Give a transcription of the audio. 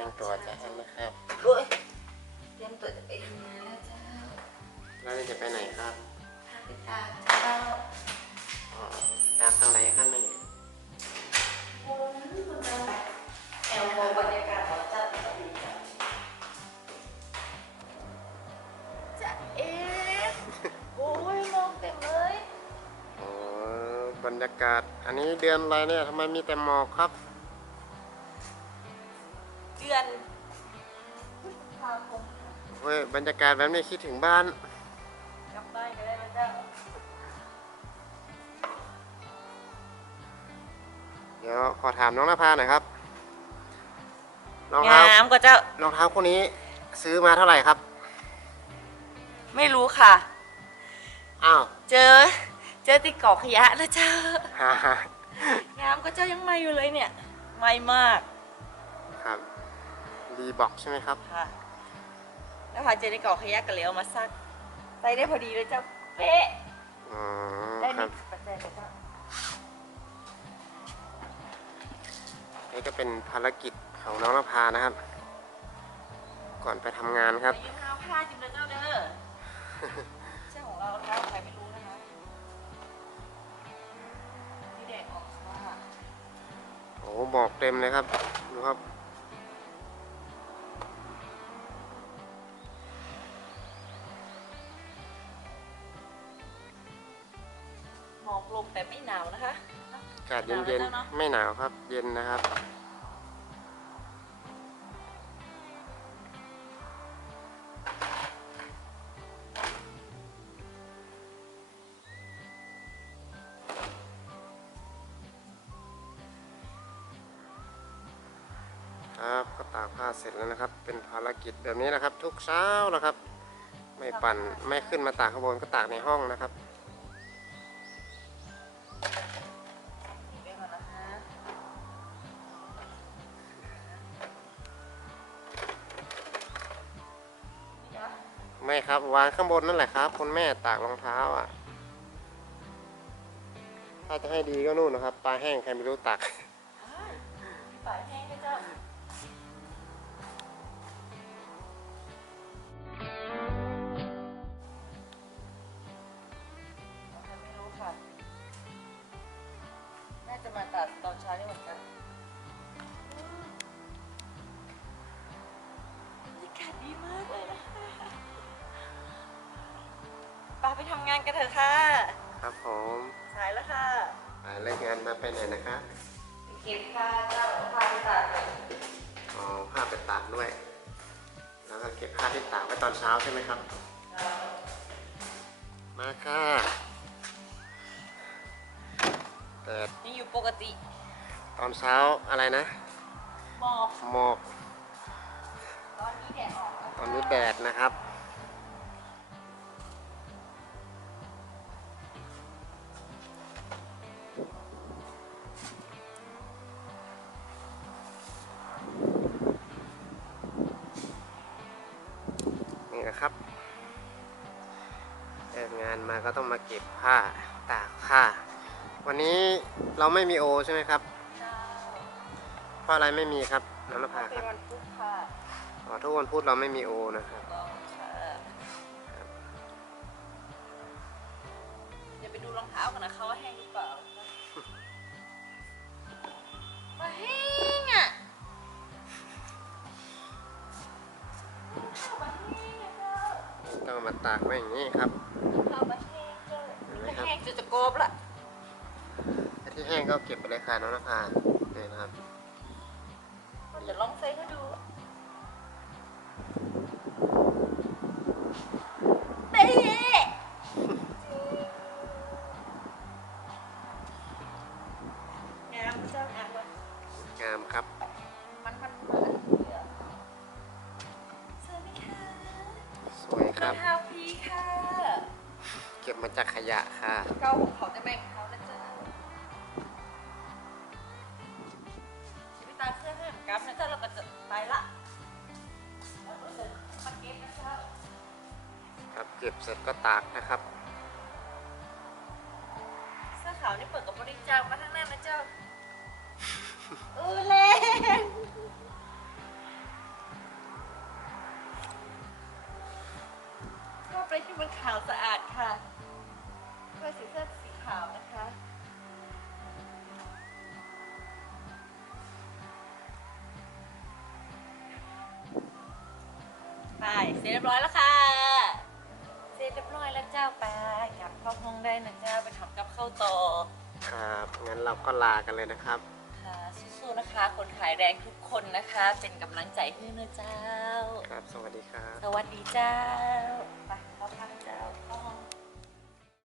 ตั้งตัวจะให้นะครับเฮ้ยเตรียมตัวจะไปทำงานแล้วเจ้าแล้วนี่จะไปไหนครับไปตากเจ้าอ๋อตามทางไหนครับนี่โอ้ยคุณเจ้แอลม่งบรรยากาศของเจ้าจะเอ๊ะโอ้ยมองเต็เลยโอ้บรรยากาศ อันนี้เดือนอะไรเนี่ยทำไมมีแต่หมอกครับ ดือนพฤษภาคมเฮ้ยบรรยากาศแบบนี้คิดถึงบ้าน กลับบ้านก็ได้แล้วเจ้าเดี๋ยวขอถามน้องนภาหน่อยครับรองเท้างามกว่าเจ้า รองเท้าคู่นี้ซื้อมาเท่าไหร่ครับไม่รู้ค่ะ อ้าวเจอ เจอติดเกาะขยะแล้วเจ้า ฮ่าฮ่างามก็เจ้ายังไม่อยู่เลยเนี่ย ไม่มาก ครับ รีบอกใช่ไหมครับ ค่ะ แล้วพอเจอในเกาะขยะก็เลยเอามาซักใส่ได้พอดีเลยเจ้าเป๊ะอ๋อได้คหรันึ่บงเปอร์เซ็นต์เลยเจ้านี่ก็เป็นภารกิจของน้องนภานะครับ ก่อนไปทำงานครับ ไปยืมเท้าผ้าจิมเลยเจ้าเด้อใช่ของเราเท้าใครไม่รู้นะคะที่แดดออกว่าโอ้หมอกเต็มเลยครับ ดูครับ กลงแต่ไม่หนาวนะคะอากาศเย็นๆ ไม่หนาวครับ เย็นนะครับ ครับก็ตากผ้าเสร็จแล้วนะครับ เป็นภารกิจแบบนี้นะครับ ทุกเช้านะครับ ไม่ปั่น ไม่ขึ้นมาตากข้างบนก็ตากในห้องนะครับ ครับวางข้างบนนั่นแหละครับ คุณแม่ตากรองเท้าอะ ถ้าจะให้ดีก็นู่นนะครับ ปลาแห้งใครไม่รู้ตักปลาแห้งด้วยเจ้าใครไม่รู้ค่ะ น่าจะมาตัด ไปไปทำงานกันเถอะค่ะ ครับผมสายแล้วค่ะอ่าเลิกงานมาไปไหนนะคะเก็บผ้าเจ้าผ้าที่ตากเลยอ๋อผ้าไปตากด้วย แล้วก็เก็บผ้าที่ตากไว้ตอนเช้าใช่ไหมครับ มาค่ะแต่นี่อยู่ปกติ ตอนเช้าอะไรนะ หมอก หมอก ตอนนี้แดดออกแล้วตอนนี้แดดนะครับ นี่นะครับเลิกงานมาก็ต้องมาเก็บผ้าตากผ้า วันนี้เราไม่มีโอใช่ไหมครับเจ้าเพราะอะไรไม่มีครับน้ำนภาคเป็รับนวันพุธค่ะอ๋อทุกวันพุธเราไม่มีโอนะครับต้องค่ะอย่าไปดูรองเท้ากันนะเขาว่าแห้งหรือเปล่ามา เอามาตากไว้อย่างนี้ครับเข้ามาแห้งเจ้าเห็นไหมจะครับแห้งจะจะโกบละไอ้ที่แห้งก็เก็บไปเลยค่ะน้องนภาเนี่ยนะครับเดี๋ยวลองใส่ให้ดู อบงเท้าพีค่ะเก็บมาจากขยะค่ะ เก้าของเขาจะแบ่งเขานะจ๊ะชีวิตตาเครื่องให้เหมือนกันนะจ๊ะเราก็จะไปละแล้วก็จะมาเก็บนะจ๊ะครับเก็บเสร็จก็ตากนะครับ เสื้อขาวนี่เปิดกับบริจาคมาทั้งนั้นนะเจ้าเออแรง มันขาวสะอาดค่ะเพื่อสีเสื้อสีขาวนะคะ ไป เสร็จเรียบร้อยแล้วค่ะ เสร็จเรียบร้อยแล้วเจ้าไปกลับเข้าห้องได้นะเจ้าไปทำกับข้าวต่อ ครับ งั้นเราก็ลากันเลยนะครับ ค่ะสู้ๆนะคะ คนขายแรงทุกคนนะคะ เป็นกำลังใจให้นะเจ้า ครับ สวัสดีครับ สวัสดีเจ้า ไปเข้าพัก